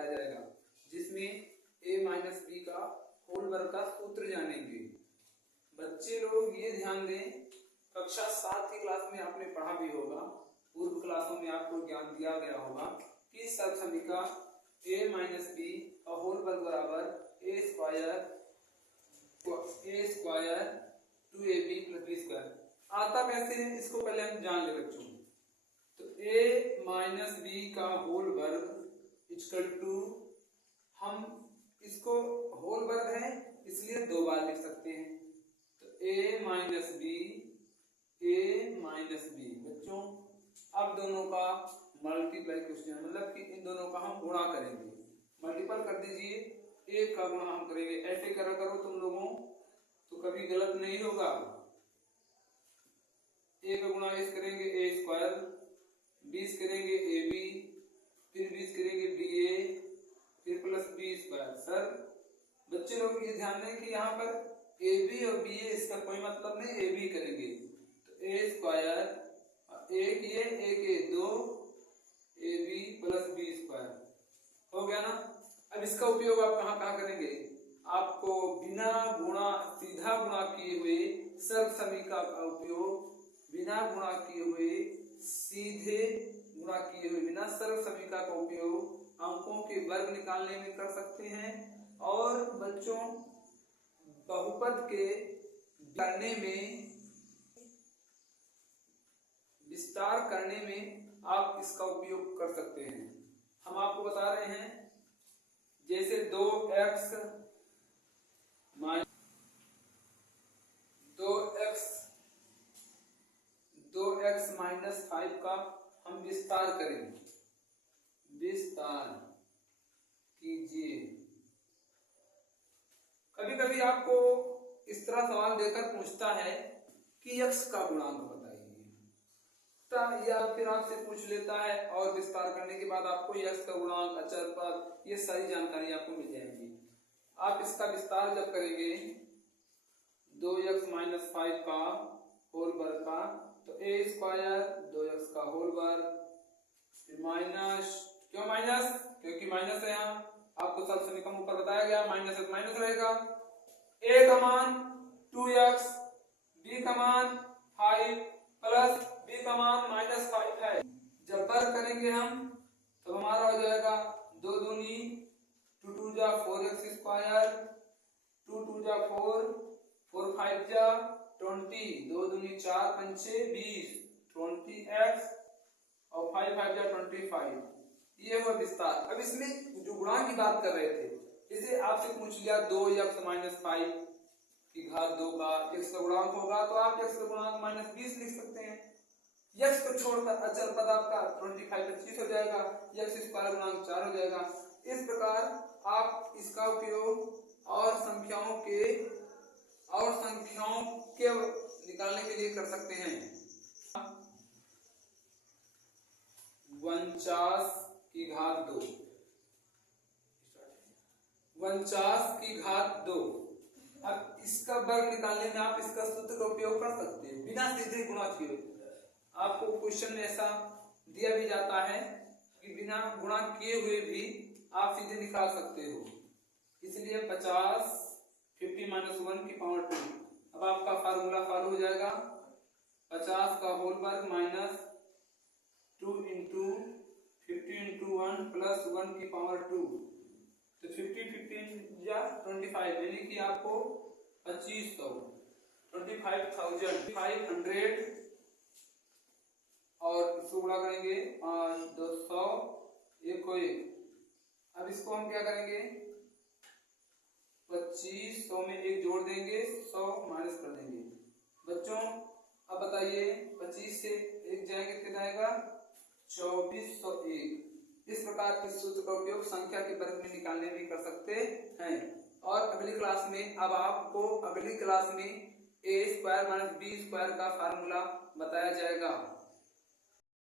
बताया जाएगा, जिसमें a माइनस बी का होल वर्ग का सूत्र जानेंगे। बच्चे लोग ये ध्यान दें, कक्षा 7 की क्लास में आपने पढ़ा भी होगा, पूर्व क्लासों में आपको ज्ञान दिया गया होगा कि सर्वसमीका a माइनस बी का होल वर्ग बराबर a square 2ab plus B square. आता कैसे है इसको पहले हम जान ले बच्चों। तो a माइनस बी का होल वर्ग इक्वल टू, हम इसको होल वर्ग है इसलिए दो बार लिख सकते हैं, तो a माइनस बी बच्चों। अब दोनों का मल्टीप्लाई क्वेश्चन, मतलब कि इन दोनों का हम गुणा करेंगे। मल्टीपल कर दीजिए, एक का गुणा हम करेंगे। ऐसे करा करो तुम लोगों तो कभी गलत नहीं होगा। a का गुणा इस करेंगे a स्क्वायर, 20 करेंगे ab, फिर 20 करेंगे ba, फिर प्लस बी स्क्वायर। सर बच्चे लोग ये ध्यान दें कि यहाँ पर ab और ba इसका कोई मतलब नहीं, ab करेंगे तो a स्क्वायर, एक ये एक ये, दो ab प्लस बी स्क्वायर हो गया ना। अब इसका उपयोग आप कहाँ कहाँ करेंगे, आपको बिना गुणा सीधा गुणा किए हुए सर्वसमीका का उपयोग, बिना गुणा किए हुए सीधे गुणा किए हुए बिना सर्वसमीका का उपयोग अंकों के वर्ग निकालने में कर सकते हैं। और बच्चों बहुपद के करने में, विस्तार करने में आप इसका उपयोग कर सकते हैं। हम आपको बता रहे हैं जैसे 2x माइनस 5 का हम विस्तार करेंगे, विस्तार कीजिए। कभी कभी आपको इस तरह सवाल देकर पूछता है कि x का गुणांक बताइए, या फिर आपसे पूछ लेता है और विस्तार करने के बाद आपको x का गुणांक, अचर पद, ये सारी जानकारी आपको मिल जाएगी। आप इसका विस्तार जब करेंगे 2x माइनस 5 का होल वर्ग का, तो a स्क्वायर 2x का होल वर्ग, फिर माइनस, क्यों माइनस, क्योंकि माइनस है यहाँ, आपको सर्वसमीकरण ऊपर बताया गया, माइनस है माइनस रहेगा। a का मान 2x, b का मान 5 प्लस b का मान माइनस 5 है। जब वर्ग करेंगे हम तो हमारा हो जाएगा 2 दूनी 2 2 जा 4x स्क्वायर, 2 2 जा 4, 4 5 जा 20, 2 दूनी 4 पंचे 20, 20x और 5 5 जा 25। ये हुआ विस्तार। अब इसमें जो गुणांक की बात कर रहे थे, इसे आपसे पूछ लिया 2x माइनस 5 की घात 2 का x का गुणांक होगा, तो आप x का गुणांक माइनस 20 लिख सकते हैं। x को छोड़कर अचर पद आपका 25 25 हो जाएगा, x स्क्वायर गुणांक 4 हो जाएगा। इस प्रकार आप इसका उपयोग और संख्याओं के निकालने के लिए कर सकते हैं। 49 की घात 2, 49 की घात 2। अब इसका वर्ग निकालने में आप इसका सूत्र का उपयोग कर सकते हैं बिना सीधे गुणा किए। आपको क्वेश्चन में ऐसा दिया भी जाता है कि बिना गुणा किए हुए भी आप सीधे निकाल सकते हो। इसलिए 50 माइनस 1 की पावर 2। अब आपका फार्मूला फॉलो हो जाएगा, 50 का होल वर्ग माइनस 2 इंटू 50 इंटू 1 प्लस 1 की पावर 2, तो 50 15 या 25, यानी कि आपको 2500 25,500 और इसको गुणा करेंगे 200 1 को 1। अब इसको हम क्या करेंगे, 2500 में 1 जोड़ देंगे, 100 माइनस कर देंगे। बच्चों अब बताइए 25 से 1 जाएगा कितना आएगा, 2401। इस प्रकार इस सूत्र का उपयोग संख्या के वर्ग में निकालने में कर सकते हैं। और अगली क्लास में, अब आपको अगली क्लास में a square minus B square का फार्मूला बताया जाएगा।